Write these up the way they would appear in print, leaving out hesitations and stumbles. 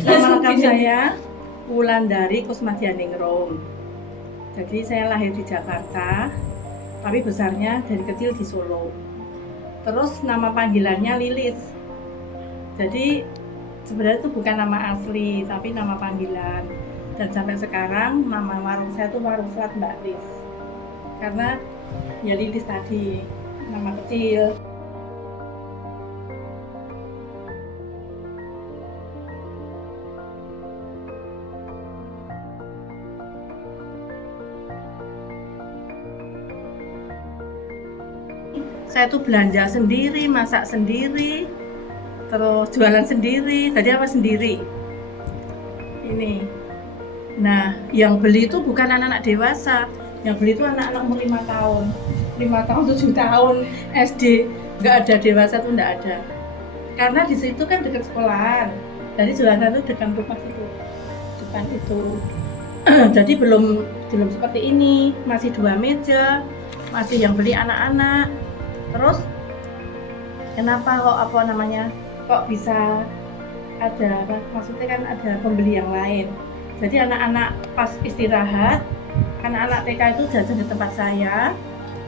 Nama lengkap saya Wulandari Kusmadianingrum. Jadi saya lahir di Jakarta, tapi besarnya dari kecil di Solo. Terus nama panggilannya Lilis. Jadi sebenarnya itu bukan nama asli, tapi nama panggilan. Dan sampai sekarang nama warung saya itu Warung Selat Mbak Lis. Karena ya Lilis tadi, nama kecil. Saya tuh belanja sendiri, masak sendiri, terus jualan sendiri. Tadi apa sendiri? Ini. Nah, yang beli itu bukan anak-anak dewasa, yang beli itu anak-anak umur 5 tahun, 5 tahun, 7 tahun, SD. Nggak ada dewasa tuh nggak ada. Karena di situ kan dekat sekolahan. Jadi jualan itu dekat rumah itu, depan itu. Jadi belum seperti ini, masih 2 meja, masih yang beli anak-anak. Terus kenapa kok bisa ada apa? Maksudnya kan ada pembeli yang lain. Jadi anak-anak pas istirahat, anak-anak TK itu jajan di tempat saya,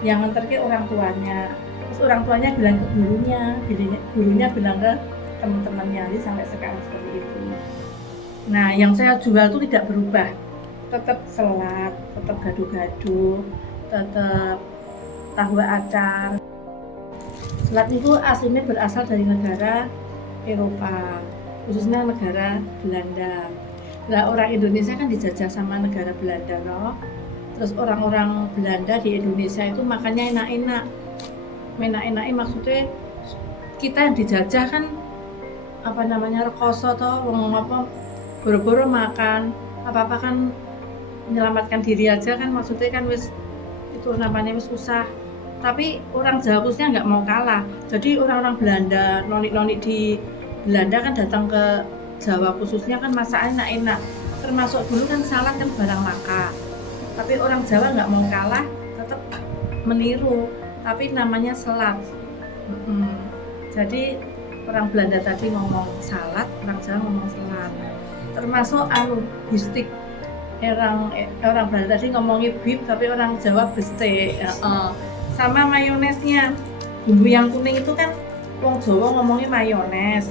yang nganter ke orang tuanya. Terus orang tuanya bilang ke gurunya bilang ke teman-temannya. Jadi sampai sekarang seperti itu. Nah, yang saya jual itu tidak berubah, tetap selat, tetap gado-gado, tetap tahu acar. Selat itu aslinya berasal dari negara Eropa, khususnya negara Belanda. Nah, orang Indonesia kan dijajah sama negara Belanda, no? Terus orang-orang Belanda di Indonesia itu makannya enak-enak. Enak-enak maksudnya kita yang dijajah kan rekoso toh, boro-boro makan, apa-apa kan menyelamatkan diri aja kan, maksudnya kan wis susah. Tapi orang Jawa khususnya nggak mau kalah. Jadi orang-orang Belanda, noni-noni di Belanda kan datang ke Jawa khususnya kan masakannya enak. Termasuk dulu kan salad kan barang langka. Tapi orang Jawa nggak mau kalah, tetap meniru. Tapi namanya selat. Jadi orang Belanda tadi ngomong salad, orang Jawa ngomong selat. Termasuk bistik. Orang Belanda tadi ngomongnya beef, tapi orang Jawa bestek. Sama mayonesnya, bumbu yang kuning itu kan wong Jawa ngomongnya mayones,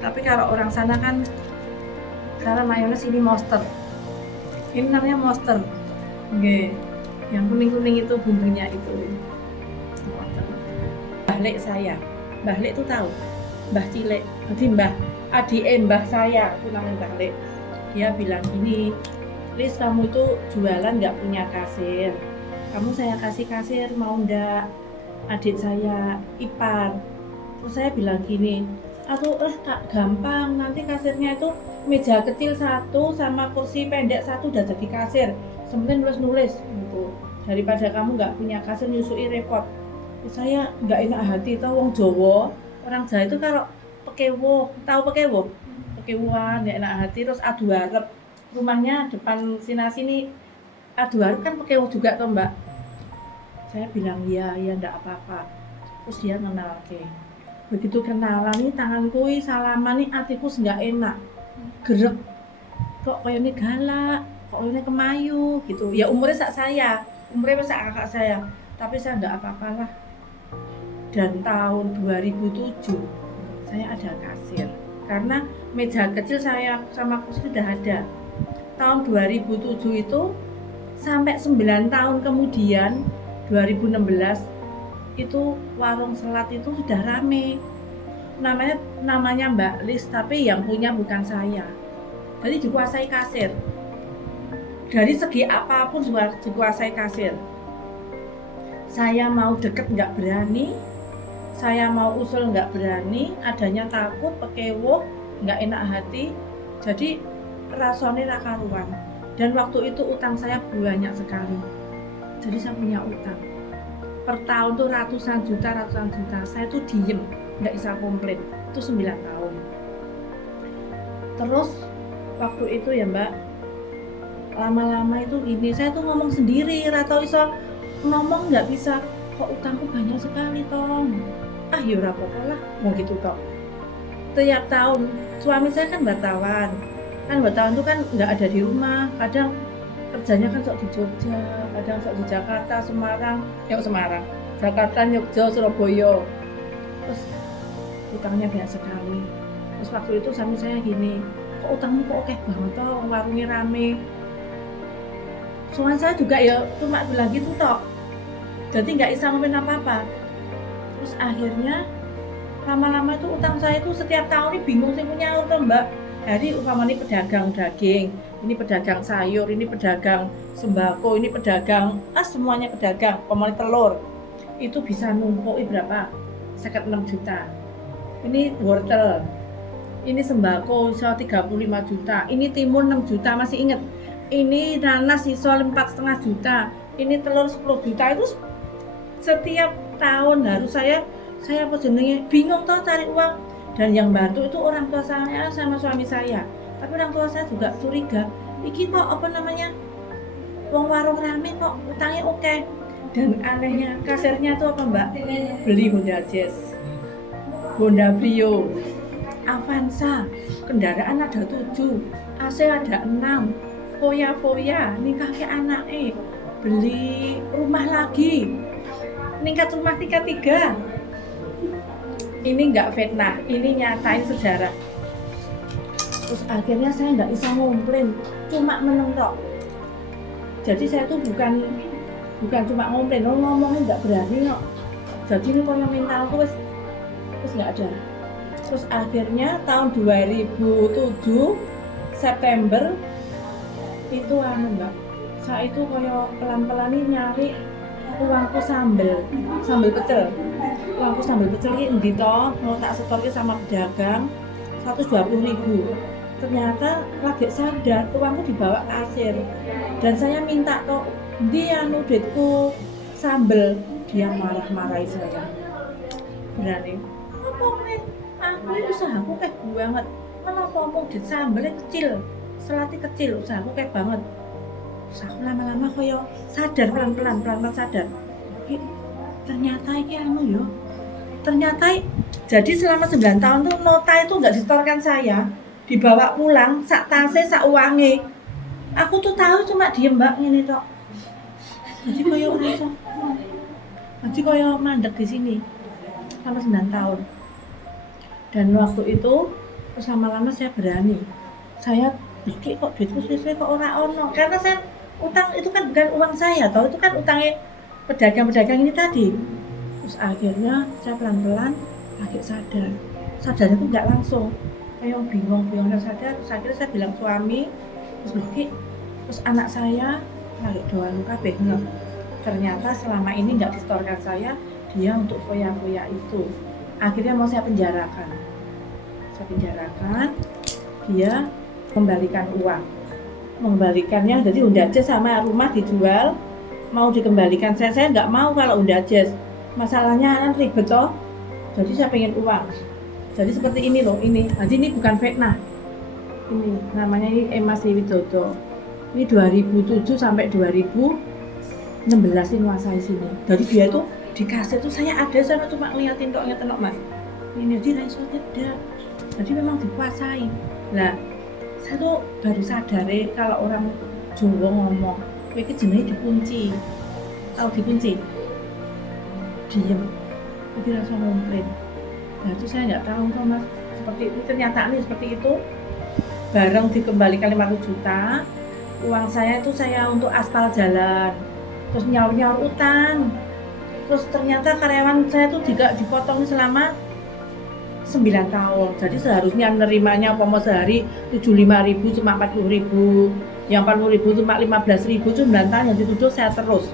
tapi kalau orang sana kan karena mayones ini monster, ini namanya monster. Oke. Yang kuning itu bumbunya itu Mbah Lek itu tahu, Mbah Cilek, jadi Mbah saya itu namanya Mbah Lek. Dia bilang gini, Lis, kamu itu jualan nggak punya kasir, kamu saya kasih kasir, mau ndak? Adik saya ipar. Terus saya bilang gini, tak gampang, nanti kasirnya itu meja kecil satu sama kursi pendek satu udah jadi kasir, sementing nulis gitu, daripada kamu nggak punya kasir nyusui repot. Terus saya nggak enak hati, tau wong Jawa, orang Jawa itu kalau pekewo, tahu pekewoan nggak enak hati. Terus adu arep, rumahnya depan sini adu arep kan pekewo juga toh mbak. Saya bilang ya ndak apa-apa. Terus dia kenal, begitu kenalan nih tanganku salaman nih, hatiku nggak enak, gerek, kok ini galak, kok ini kemayu gitu. Ya umurnya sak kakak saya, tapi saya nggak apa-apalah. Dan tahun 2007 saya ada kasir, karena meja kecil saya sama kursi sudah ada. Tahun 2007 itu sampai 9 tahun kemudian 2016 itu warung selat itu sudah rame. Namanya Mbak Lis, tapi yang punya bukan saya. Jadi dikuasai kasir. Dari segi apapun dikuasai kasir. Saya mau deket nggak berani, saya mau usul nggak berani, adanya takut, pekewo, nggak enak hati. Jadi rasanya rakaruan. Dan waktu itu utang saya banyak sekali. Jadi saya punya utang per tahun tuh ratusan juta. Saya tuh diem, nggak bisa komplain. Itu 9 tahun. Terus waktu itu ya mbak, lama-lama itu gini, saya tuh ngomong sendiri, atau iso ngomong nggak bisa, kok utangku banyak sekali Tom. Ya ora apa-apa lah, mau gitu toh. Tiap tahun suami saya kan wartawan tuh kan nggak ada di rumah, kadang kerjanya kan sok di Jogja, kadang sok di Jakarta, Semarang, Jakarta, Jogja, Surabaya. Terus utangnya banyak sekali. Terus waktu itu suami saya gini, kok utangmu kok oke banget toh, warungnya rame. Suami saya juga ya cuma bilang gitu toh, jadi nggak bisa ngomongin apa-apa. Terus akhirnya lama-lama itu utang saya itu setiap tahun ini bingung sih punya utang mbak. Jadi umpamanya pedagang daging, ini pedagang sayur, ini pedagang sembako, ini pedagang semuanya pedagang, umpamanya telur itu bisa numpuki berapa? 56 juta. Ini wortel, ini sembako bisa 35 juta, ini timun 6 juta, masih inget. Ini nanas iso 4,5 juta, ini telur 10 juta. Itu setiap tahun harus saya apa jenenge bingung toh cari uang. Dan yang bantu itu orang tua saya sama suami saya, tapi orang tua saya juga curiga, iki kok apa namanya wong warung rame kok utangnya oke. Dan anehnya kasirnya tuh apa mbak, beli Honda Jazz, Honda Brio, Avanza, kendaraan ada 7, AC ada 6, foya nikahnya anaknya, beli rumah lagi, meningkat rumah tingkat 3. Ini nggak fitnah, ini nyatain sejarah. Terus akhirnya saya nggak bisa ngomplain, cuma menentok. Jadi saya tuh bukan cuma ngomplain, ngomongnya nggak berani kok. Jadi ini kalau mental tuh terus nggak ada. Terus akhirnya tahun 2007 September itu mbak, saya itu kayak pelan-pelan nyari uangku sambel pecel. Uangku sambel pecel ini endi toh, mau tak setorke sama pedagang 120.000. Ternyata lagi sadar uangku dibawa ke kasir. Dan saya minta toh, dia duitku sambel. Dia marah-marahi saya. Berani. Apa nih? Aku usahaku kayak banget. Kenapa mau duit sambelnya kecil? Selati kecil, usahaku kayak banget. Terus aku lama-lama koyo sadar pelan-pelan sadar. Ternyata ini yo. Ternyata jadi selama 9 tahun tuh nota itu nggak disetorkan saya, dibawa pulang sak tase sak uange. Aku tuh tahu cuma diem mbak ngene tok. Jadi koyo rasa. Jadi koyo mandek di sini selama 9 tahun. Dan waktu itu terus lama-lama saya berani. Saya pikir kok duitku sesuai kok ora ono. Karena saya utang itu kan bukan uang saya toh, itu kan utangnya pedagang-pedagang ini tadi. Terus akhirnya saya pelan-pelan agak sadarnya tuh nggak langsung, kayak bingung sadar. Terus akhirnya saya bilang suami, terus anak saya lagi doang kabeh. Ternyata selama ini nggak disetorkan saya, dia untuk foya-foya itu. Akhirnya mau saya penjarakan, dia kembalikan uang, mengembalikannya. Jadi Honda Jazz sama rumah dijual, mau dikembalikan. Saya nggak mau kalau Honda Jazz, masalahnya kan ribet toh. Jadi saya pengen uang. Jadi seperti ini loh, ini. Jadi ini bukan fitnah. Ini namanya ini Emma Widodo. Ini 2007 sampai 2016 ini menguasai sini. Jadi dia tuh di kasir tuh saya cuma ngeliatin tok mas. Ini dia resotnya ada. Jadi memang dikuasai. Nah, saya tuh baru sadar kalau orang Jawa ngomong, iki jenenge dikunci. Tahu dikunci? Diem. Jadi langsung komplain. Nah itu saya nggak tahu kok mas, seperti itu kenyataannya seperti itu. Barang dikembalikan 500 juta, uang saya itu saya untuk aspal jalan, terus nyaur utang. Terus ternyata karyawan saya itu juga dipotong selama 9 tahun. Jadi seharusnya menerimanya sehari 75.000 cuma 40.000, yang 40.000 cuma 15.000, 9 tahun yang dituduh saya terus.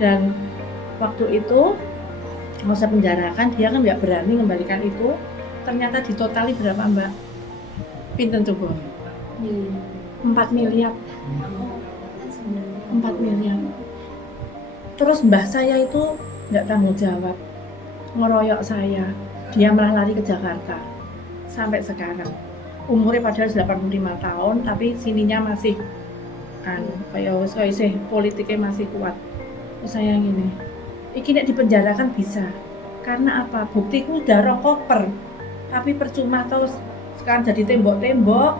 Dan waktu itu mau saya penjarakan, dia kan nggak berani mengembalikan itu. Ternyata ditotali berapa mbak? Pinten coba? 4 miliar. 4 miliar. Terus mbah saya itu nggak tanggung jawab, ngeroyok saya. Dia malah lari ke Jakarta sampai sekarang. Umurnya padahal 85 tahun, tapi sininya masih kayak politiknya masih kuat. Terus saya gini, iki nek dipenjarakan bisa. Karena apa? Buktiku udah koper, tapi percuma terus sekarang jadi tembok-tembok.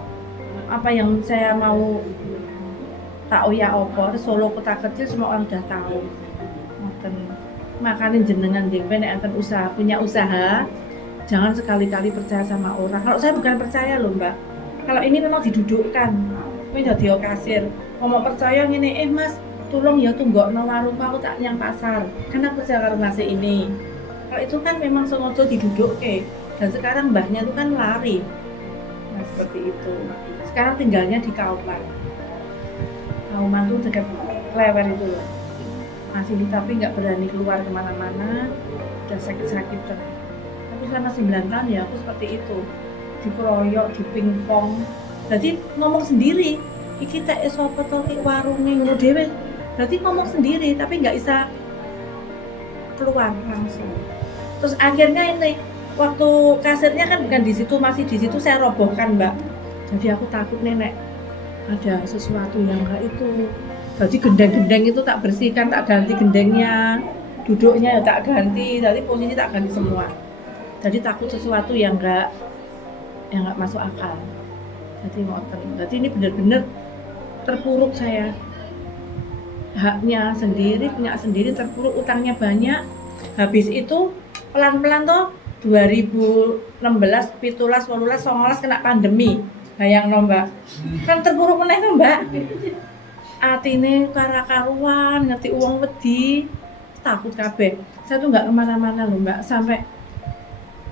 Apa yang saya mau tak uya opo Solo kota kecil semua orang udah tahu. Makanya jenengan jengpen enten usaha punya usaha, jangan sekali-kali percaya sama orang. Kalau saya bukan percaya loh mbak, kalau ini memang didudukkan, ini jadi kasir, mau percaya gini, mas tolong ya tunggok no warung aku tak yang pasar, karena percaya karo nasi ini. Kalau itu kan memang sengaja diduduk dan sekarang mbahnya itu kan lari, nah seperti itu. Sekarang tinggalnya di Kauman tuh dekat Klewer itu loh. Masih tapi nggak berani keluar kemana-mana, udah sakit-sakitan. Tapi selama 9 tahun ya aku seperti itu, dikeroyok, dipingpong. Jadi ngomong sendiri, iki tak sopo to warungnya ngono dhewe. Berarti ngomong sendiri tapi nggak bisa keluar langsung. Terus akhirnya ini waktu kasirnya kan bukan di situ, masih di situ saya robohkan mbak. Jadi aku takut nenek ada sesuatu yang kayak itu. Jadi gendeng-gendeng itu tak bersihkan, tak ganti gendengnya, duduknya ya tak ganti, jadi posisi tak ganti semua. Jadi takut sesuatu yang nggak masuk akal. Jadi ngoten. Jadi ini benar-benar terpuruk saya. Haknya sendiri, punya sendiri terpuruk, utangnya banyak. Habis itu pelan-pelan tuh 2016, 17, 18, 19 kena pandemi. Bayangno mbak, kan terpuruk meneh tuh mbak. Atine karuan, ngerti uang wedi, takut kabeh. Saya tuh nggak kemana-mana loh mbak, sampai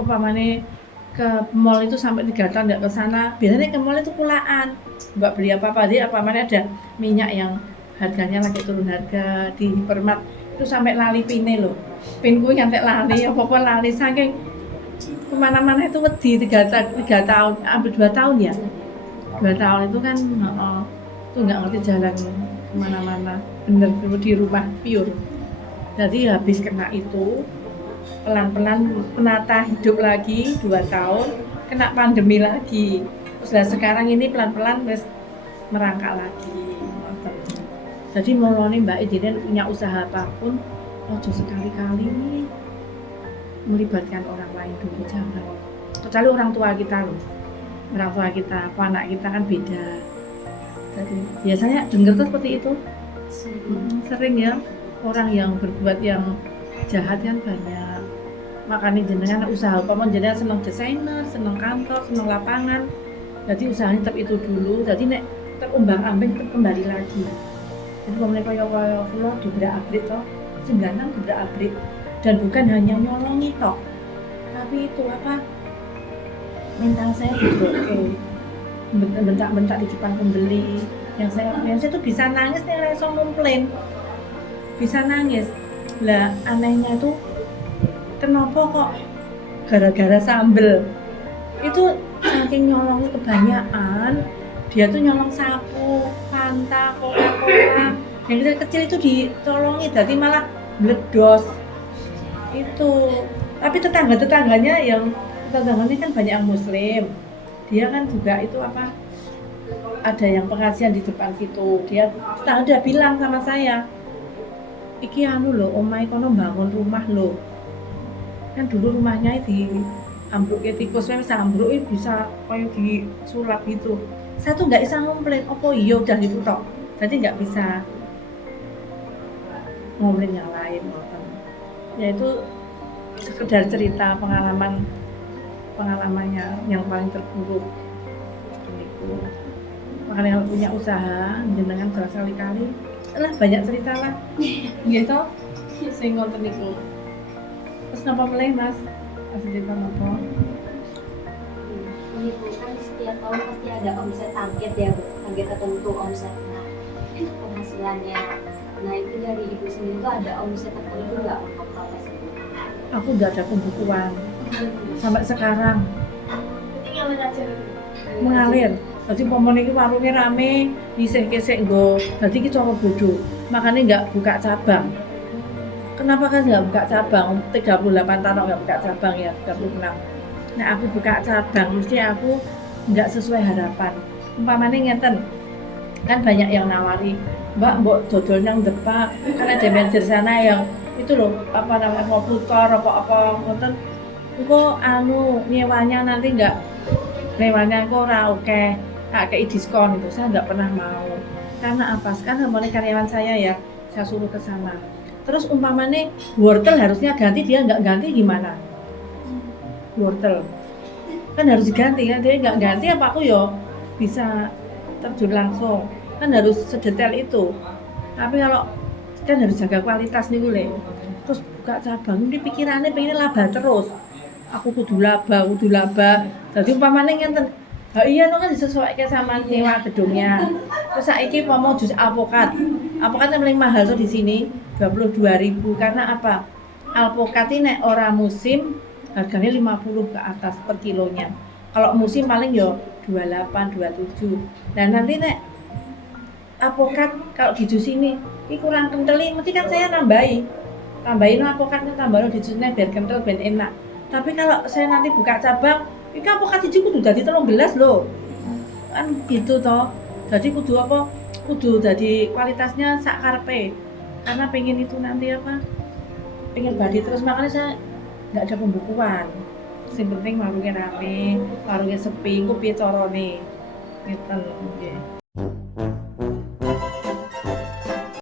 umpamane ke mall itu sampai 3 tahun nggak ke sana. Biasanya ke mall itu pulaan, nggak beli apa-apa. Jadi apa-apanya ada minyak yang harganya lagi turun harga di hipermart itu sampai lali pine loh. Pinku ngantek lali, apa-apa lali saking kemana-mana itu wedi 3 tahun, hampir 2 tahun ya. 2 tahun itu kan itu nggak ngerti jalan kemana-mana, bener di rumah pure. Jadi habis kena itu pelan-pelan menata hidup lagi 2 tahun, kena pandemi lagi. Terus sekarang ini pelan-pelan wes merangkak lagi. Jadi mulane Mbak Ijinen punya usaha apapun, ojo sekali-kali melibatkan orang lain dulu, jangan. Kecuali orang tua kita loh. Orang tua kita, anak kita kan beda. Jadi biasanya dengar tuh seperti itu. Sering ya orang yang berbuat yang jahat kan banyak. Makanya jenengan usaha apa jenengan seneng desainer, seneng kantor, seneng lapangan. Jadi usahanya tetap itu dulu. Jadi nek tetap umbang-ambing tetap kembali lagi. Jadi kalau kaya kula dibrak-abrik toh, 96 dibrak-abrik dan bukan hanya nyolongi toh. Tapi itu apa? Mental saya didroke, bentak-bentak di depan pembeli. Yang saya tuh bisa nangis nih, langsung komplain, bisa nangis. Lah anehnya tuh kenapa kok gara-gara sambel itu saking nyolongnya kebanyakan, dia tuh nyolong sapu, Fanta, Coca-Cola, yang kecil-kecil itu dicolongi, jadi malah meledos itu. Tapi tetangganya kan banyak yang muslim, dia kan juga itu apa, ada yang pengajian di depan situ, dia udah bilang sama saya, iki anu lho, omah kono bangun rumah lho, kan dulu rumahnya di ambruknya tikusnya bisa ambruk bisa kayak di sulap gitu. Saya tuh nggak bisa ngomplain, opo iya udah gitu tok, jadi nggak bisa ngomplain yang lain. Ya itu sekedar cerita pengalamannya yang paling terburuk. Makanya kalau punya usaha, jenengan jangan sekali-kali lah banyak cerita lah gitu sing ngoten niku. Terus napa mulai mas? Kasih cerita napa? Ini kan setiap tahun pasti ada omset target ya Bu, target tertentu omsetnya, penghasilannya. Nah itu dari ibu sendiri tuh ada omset tertentu nggak untuk proses itu? Aku udah ada pembukuan sampai sekarang. Mengalir. Jadi pomone iki warunge rame, isih-isih nggo. Dadi iki cara bodoh. Makanya nggak buka cabang. Kenapa kan nggak buka cabang? 38 tahun nggak buka cabang ya, 36. Nah aku buka cabang, mesti aku nggak sesuai harapan. Umpamanya ngeten, kan banyak yang nawari, mbak dodol nang depan, kan ada manajer sana yang itu loh, apa namanya, komputer, apa-apa, ngoten. Engko anu nyewanya nanti nggak Mewahnya aku ora oke, tak kei diskon itu, saya nggak pernah mau. Karena apa? Sekarang mulai karyawan saya ya, saya suruh ke sana. Terus umpamanya wortel harusnya ganti, dia nggak ganti gimana? Wortel kan harus diganti kan, dia nggak ganti apa aku yo bisa terjun langsung, kan harus sedetail itu. Tapi kalau kan harus jaga kualitas nih gue, terus buka cabang ini pikirannya pengen laba terus, aku kudu laba jadi umpamanya ngenten. Nah, iya no kan disesuaikan sama nyewa gedungnya. Terus saiki mau jus alpukat yang paling mahal tuh di sini 22.000 karena apa? Alpukat ini nek ora musim harganya 50 ke atas per kilonya. Kalau musim paling yo 28, 27. Dan nanti nek alpukat kalau di jus ini kurang kental, mesti kan saya tambahin alpukatnya, tambahin di jusnya biar kental biar enak. Tapi kalau saya nanti buka cabang, ini alpukat hiji kudu dadi 3 gelas loh. Kan gitu toh. Jadi kudu apa? Kudu jadi kualitasnya sak karepe. Karena pengen itu nanti apa? Pengen badi terus, makanya saya nggak ada pembukuan. Yang penting warungnya rame, warungnya sepi, ku piye carane. Ngeten nggih.